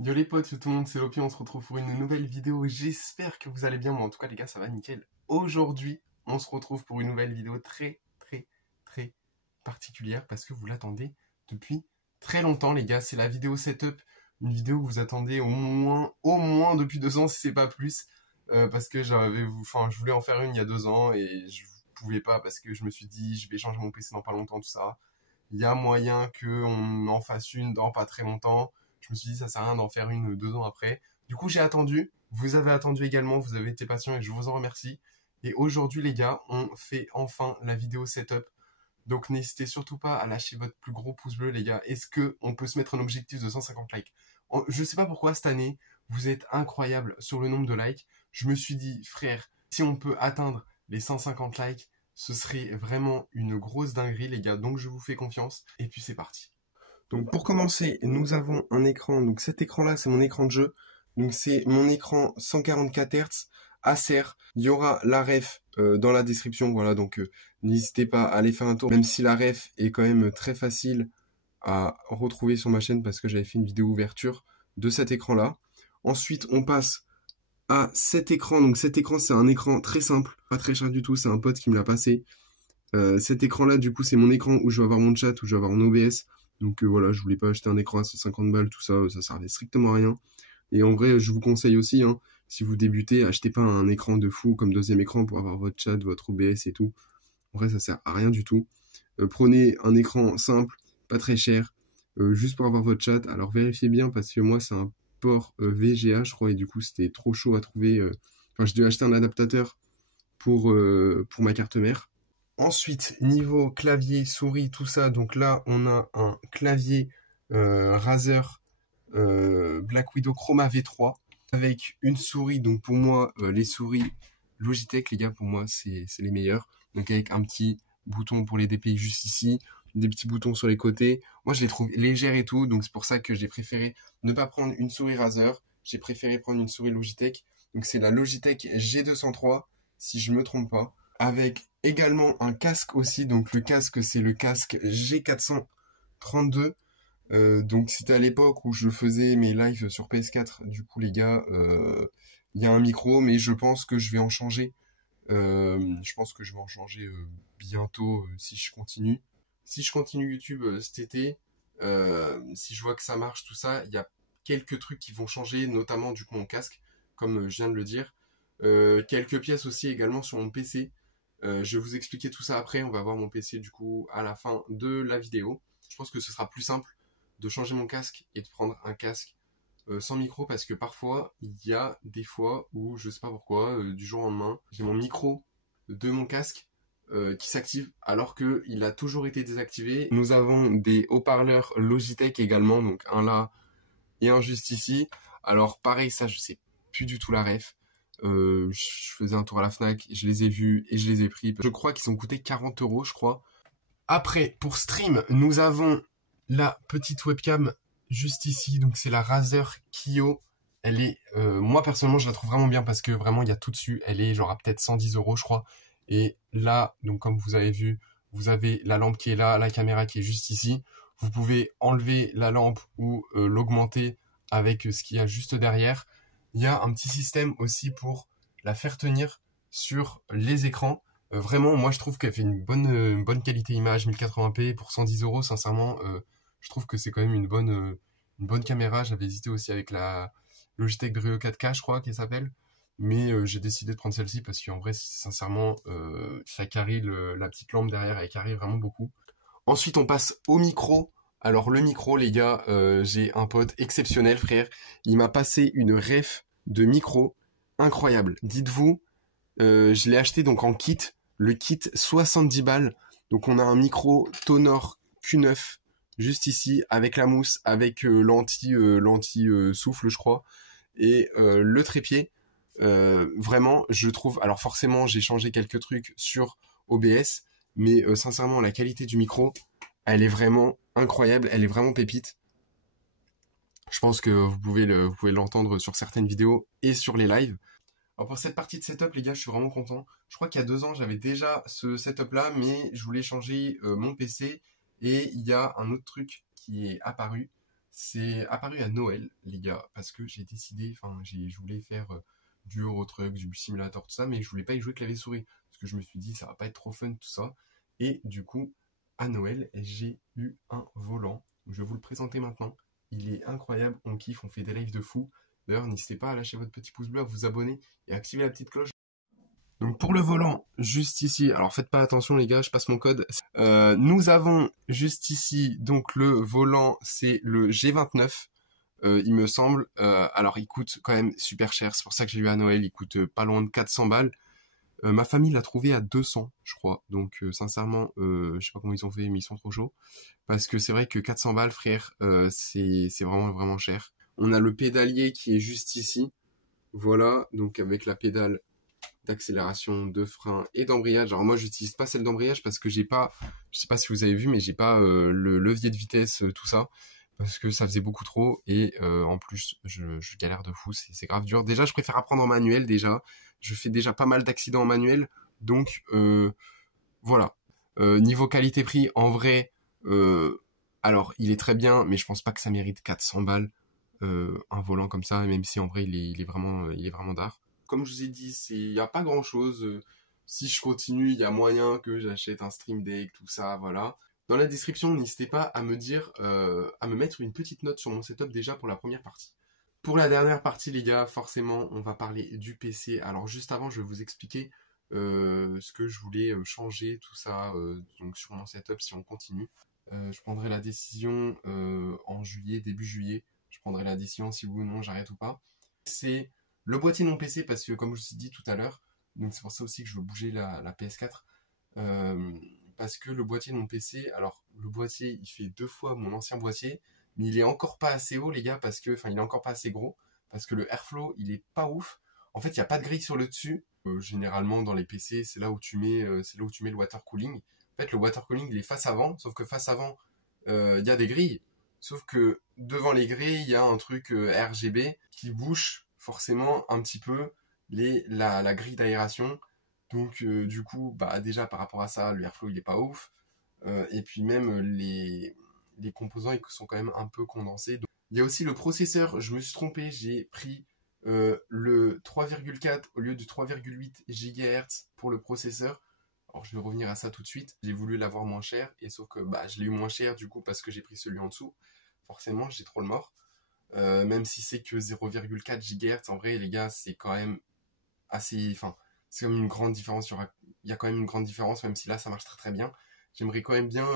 Yo les potes, tout le monde, c'est Lopi, on se retrouve pour une nouvelle vidéo. J'espère que vous allez bien, moi en tout cas les gars ça va nickel. Aujourd'hui, on se retrouve pour une nouvelle vidéo très particulière parce que vous l'attendez depuis très longtemps les gars. C'est la vidéo setup, une vidéo que vous attendez au moins depuis 2 ans si c'est pas plus. Parce que je voulais en faire une il y a 2 ans et je pouvais pas parce que je me suis dit je vais changer mon PC dans pas longtemps, tout ça. Il y a moyen qu'on en fasse une dans pas très longtemps. Je me suis dit, ça sert à rien d'en faire une 2 ans après. Du coup, j'ai attendu. Vous avez attendu également. Vous avez été patient et je vous en remercie. Et aujourd'hui, les gars, on fait enfin la vidéo setup. Donc, n'hésitez surtout pas à lâcher votre plus gros pouce bleu, les gars. Est-ce que on peut se mettre un objectif de 150 likes? Je sais pas pourquoi cette année, vous êtes incroyable sur le nombre de likes. Je me suis dit, frère, si on peut atteindre les 150 likes, ce serait vraiment une grosse dinguerie, les gars. Donc, je vous fais confiance. Et puis, c'est parti. Donc pour commencer, nous avons un écran. Donc cet écran-là, c'est mon écran de jeu. Donc c'est mon écran 144 Hz Acer. Il y aura la ref dans la description. Voilà, donc n'hésitez pas à aller faire un tour. Même si la ref est quand même très facile à retrouver sur ma chaîne parce que j'avais fait une vidéo ouverture de cet écran-là. Ensuite, on passe à cet écran. Donc cet écran, c'est un écran très simple, pas très cher du tout. C'est un pote qui me l'a passé. Cet écran-là, du coup, c'est mon écran où je vais avoir mon chat, où je vais avoir mon OBS. Donc voilà, je voulais pas acheter un écran à 150 balles, tout ça, ça servait strictement à rien. Et en vrai, je vous conseille aussi, hein, si vous débutez, achetez pas un écran de fou comme deuxième écran pour avoir votre chat, votre OBS et tout. En vrai, ça sert à rien du tout. Prenez un écran simple, pas très cher, juste pour avoir votre chat. Alors vérifiez bien parce que moi, c'est un port VGA, je crois, et du coup, c'était trop chaud à trouver. Enfin, je devais acheter un adaptateur pour ma carte mère. Ensuite, niveau clavier, souris, tout ça, donc là, on a un clavier Razer Black Widow Chroma V3 avec une souris. Donc pour moi, les souris Logitech, les gars, pour moi, c'est les meilleurs. Donc avec un petit bouton pour les DPI juste ici, des petits boutons sur les côtés. Moi, je les trouve légères et tout, donc c'est pour ça que j'ai préféré ne pas prendre une souris Razer. J'ai préféré prendre une souris Logitech. Donc c'est la Logitech G203, si je me trompe pas. Avec également un casque aussi, donc le casque c'est le casque G432. Donc c'était à l'époque où je faisais mes lives sur PS4. Du coup les gars, il y a un micro, mais je pense que je vais en changer. Bientôt si je continue. Si je continue YouTube cet été, si je vois que ça marche, tout ça, il y a quelques trucs qui vont changer, notamment du coup mon casque, comme je viens de le dire. Quelques pièces aussi également sur mon PC. Je vais vous expliquer tout ça après. On va voir mon PC du coup à la fin de la vidéo. Je pense que ce sera plus simple de changer mon casque et de prendre un casque sans micro parce que parfois il y a des fois où je sais pas pourquoi du jour au lendemain j'ai mon micro de mon casque qui s'active alors que il a toujours été désactivé. Nous avons des haut-parleurs Logitech également, donc un là et un juste ici. Alors pareil, ça je sais plus du tout la ref. Je faisais un tour à la Fnac, je les ai vus et je les ai pris. Je crois qu'ils ont coûté 40 €, je crois. Après, pour stream, nous avons la petite webcam juste ici. Donc c'est la Razer Kiyo. Elle est, moi personnellement, je la trouve vraiment bien parce que vraiment il y a tout dessus. Elle est genre à peut-être 110 €, je crois. Et là, donc comme vous avez vu, vous avez la lampe qui est là, la caméra qui est juste ici. Vous pouvez enlever la lampe ou l'augmenter avec ce qu'il y a juste derrière. Il y a un petit système aussi pour la faire tenir sur les écrans. Vraiment, moi je trouve qu'elle fait une bonne qualité image, 1080p pour 110 €. Sincèrement, je trouve que c'est quand même une bonne caméra. J'avais hésité aussi avec la Logitech Brio 4K, je crois qu'elle s'appelle. Mais j'ai décidé de prendre celle-ci parce qu'en vrai, sincèrement, ça carry la petite lampe derrière, elle carry vraiment beaucoup. Ensuite, on passe au micro. Alors le micro, les gars, j'ai un pote exceptionnel, frère. Il m'a passé une ref de micro incroyable. Dites-vous, je l'ai acheté donc en kit. Le kit 70 balles. Donc on a un micro Tonor Q9 juste ici avec la mousse, avec l'anti souffle, je crois, et le trépied. Vraiment, je trouve. Alors forcément, j'ai changé quelques trucs sur OBS, mais sincèrement, la qualité du micro, elle est vraiment incroyable, elle est vraiment pépite. Je pense que vous pouvez l'entendre sur certaines vidéos et sur les lives. Alors pour cette partie de setup, les gars, je suis vraiment content. Je crois qu'il y a 2 ans, j'avais déjà ce setup-là, mais je voulais changer mon PC. Et il y a un autre truc qui est apparu, c'est apparu à Noël, les gars, parce que j'ai décidé, enfin, je voulais faire du Euro Truck, du Bus Simulator, tout ça, mais je voulais pas y jouer clavier souris, parce que je me suis dit, ça va pas être trop fun, tout ça. Et du coup, à Noël, j'ai eu un volant. Je vais vous le présenter maintenant. Il est incroyable, on kiffe, on fait des lives de fou. D'ailleurs, n'hésitez pas à lâcher votre petit pouce bleu, à vous abonner et à activer la petite cloche. Donc pour le volant, juste ici, alors faites pas attention les gars, je passe mon code. Nous avons juste ici, donc le volant, c'est le G29, il me semble. Alors il coûte quand même super cher, c'est pour ça que j'ai eu à Noël, il coûte pas loin de 400 balles. Ma famille l'a trouvé à 200, je crois. Donc sincèrement, je sais pas comment ils ont fait, mais ils sont trop chauds. Parce que c'est vrai que 400 balles, frère, c'est vraiment vraiment cher. On a le pédalier qui est juste ici. Voilà, donc avec la pédale d'accélération, de frein et d'embrayage. Alors moi, j'utilise pas celle d'embrayage parce que j'ai pas, je sais pas si vous avez vu, mais j'ai pas le levier de vitesse, tout ça, parce que ça faisait beaucoup trop et en plus, je galère de fou, c'est grave dur. Déjà, je préfère apprendre en manuel déjà. Je fais déjà pas mal d'accidents en manuel, donc voilà. Niveau qualité-prix, en vrai, alors il est très bien, mais je pense pas que ça mérite 400 balles un volant comme ça, même si en vrai il est vraiment d'art. Comme je vous ai dit, il n'y a pas grand chose. Si je continue, il y a moyen que j'achète un Stream Deck, tout ça, voilà. Dans la description, n'hésitez pas à me dire, à me mettre une petite note sur mon setup déjà pour la première partie. Pour la dernière partie, les gars, forcément, on va parler du PC. Alors juste avant, je vais vous expliquer ce que je voulais changer, tout ça, donc sur mon setup si on continue. Je prendrai la décision en juillet, début juillet. Je prendrai la décision si oui ou non j'arrête ou pas. C'est le boîtier de mon PC parce que comme je vous ai dit tout à l'heure, donc c'est pour ça aussi que je veux bouger la PS4. Parce que le boîtier de mon PC, alors le boîtier il fait 2 fois mon ancien boîtier, mais il est encore pas assez haut les gars parce que, enfin il est encore pas assez gros parce que le airflow il est pas ouf. En fait il n'y a pas de grille sur le dessus. Généralement dans les PC c'est là où tu mets le water cooling. En fait le water cooling il est face avant, sauf que face avant il y a des grilles. Sauf que devant les grilles, il y a un truc RGB qui bouche forcément un petit peu la grille d'aération. Donc du coup, bah déjà par rapport à ça, le airflow il est pas ouf. Et puis même les composants ils sont quand même un peu condensés. Donc, il y a aussi le processeur, je me suis trompé, j'ai pris le 3,4 au lieu du 3,8 GHz pour le processeur. Alors je vais revenir à ça tout de suite. J'ai voulu l'avoir moins cher et sauf que bah je l'ai eu moins cher du coup parce que j'ai pris celui en dessous. Forcément j'ai trop le mort. Même si c'est que 0,4 GHz, en vrai les gars c'est quand même assez. Enfin c'est comme une grande différence. Il y a quand même une grande différence même si là ça marche très très bien. J'aimerais quand même bien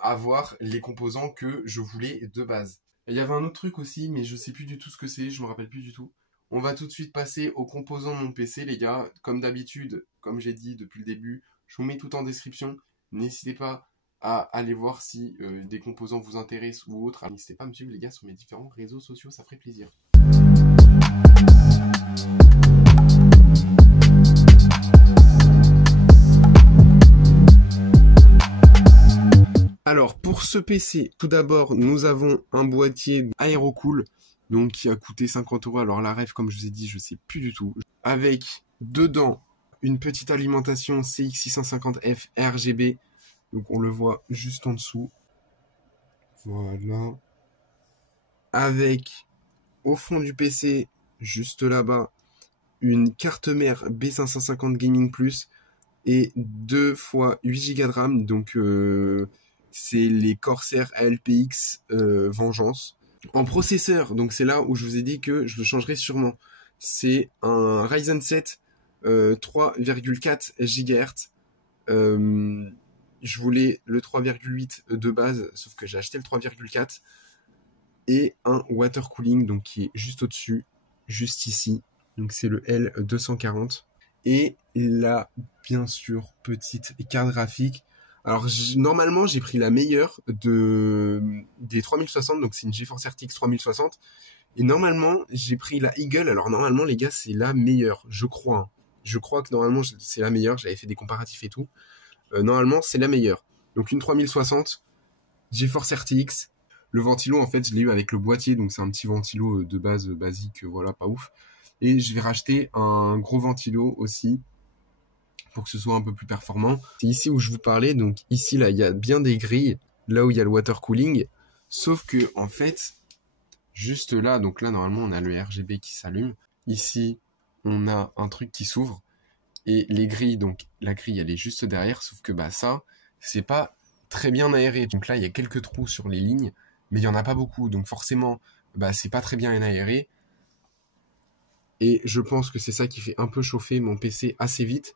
avoir les composants que je voulais de base. Et il y avait un autre truc aussi mais je sais plus du tout ce que c'est, je me rappelle plus du tout. On va tout de suite passer aux composants de mon PC, les gars. Comme d'habitude, comme j'ai dit depuis le début, je vous mets tout en description. N'hésitez pas à aller voir si des composants vous intéressent ou autres. N'hésitez pas à me suivre, les gars, sur mes différents réseaux sociaux, ça ferait plaisir. Alors, pour ce PC, tout d'abord, nous avons un boîtier Aerocool. Donc qui a coûté 50 €. Alors la ref, comme je vous ai dit, je sais plus du tout. Avec dedans une petite alimentation CX650F RGB. Donc on le voit juste en dessous. Voilà. Avec au fond du PC, juste là-bas, une carte mère B550 Gaming Plus et 2 x 8 Go de RAM. Donc c'est les Corsair ALPX Vengeance. En processeur, donc c'est là où je vous ai dit que je le changerai sûrement. C'est un Ryzen 7 3,4 GHz. Je voulais le 3,8 de base, sauf que j'ai acheté le 3,4. Et un water cooling, donc qui est juste au-dessus, juste ici. Donc c'est le L240. Et là, bien sûr, petite carte graphique. Alors normalement j'ai pris la meilleure des 3060, donc c'est une GeForce RTX 3060. Et normalement j'ai pris la Eagle. Alors normalement les gars c'est la meilleure, je crois. Hein. Je crois que normalement c'est la meilleure. J'avais fait des comparatifs et tout. Normalement c'est la meilleure. Donc une 3060, GeForce RTX. Le ventilo en fait je l'ai eu avec le boîtier, donc c'est un petit ventilo de base basique, voilà, pas ouf. Et je vais racheter un gros ventilo aussi, pour que ce soit un peu plus performant. C'est ici où je vous parlais, donc ici là il y a bien des grilles, là où il y a le water cooling, Sauf que, en fait, juste là, donc là, normalement, on a le RGB qui s'allume. Ici, on a un truc qui s'ouvre. Et les grilles, donc la grille, elle est juste derrière. Sauf que, bah, ça, c'est pas très bien aéré. Donc là, il y a quelques trous sur les lignes, mais il y en a pas beaucoup. Donc forcément, bah, c'est pas très bien aéré. Et je pense que c'est ça qui fait un peu chauffer mon PC assez vite.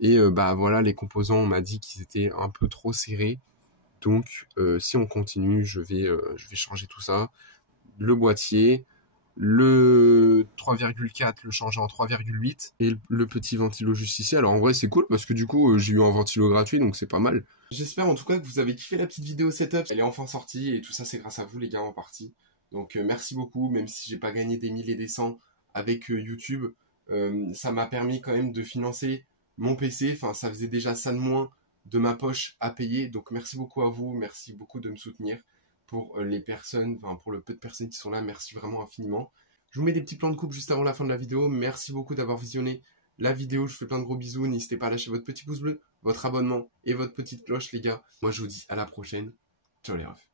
Et bah voilà, les composants, on m'a dit qu'ils étaient un peu trop serrés. Donc si on continue, je vais changer tout ça. Le boîtier, le 3,4, le changer en 3,8 et le petit ventilo juste ici. Alors en vrai c'est cool parce que du coup j'ai eu un ventilo gratuit, donc c'est pas mal. J'espère en tout cas que vous avez kiffé la petite vidéo setup. Elle est enfin sortie et tout ça c'est grâce à vous les gars en partie. Donc merci beaucoup, même si j'ai pas gagné des 1000 et des 100 avec YouTube. Ça m'a permis quand même de financer mon PC. Enfin ça faisait déjà ça de moins de ma poche à payer. Donc merci beaucoup à vous, merci beaucoup de me soutenir. Pour les personnes, enfin pour le peu de personnes qui sont là, merci vraiment infiniment. Je vous mets des petits plans de coupe juste avant la fin de la vidéo. Merci beaucoup d'avoir visionné la vidéo. Je vous fais plein de gros bisous. N'hésitez pas à lâcher votre petit pouce bleu, votre abonnement et votre petite cloche les gars. Moi je vous dis à la prochaine. Ciao les refs.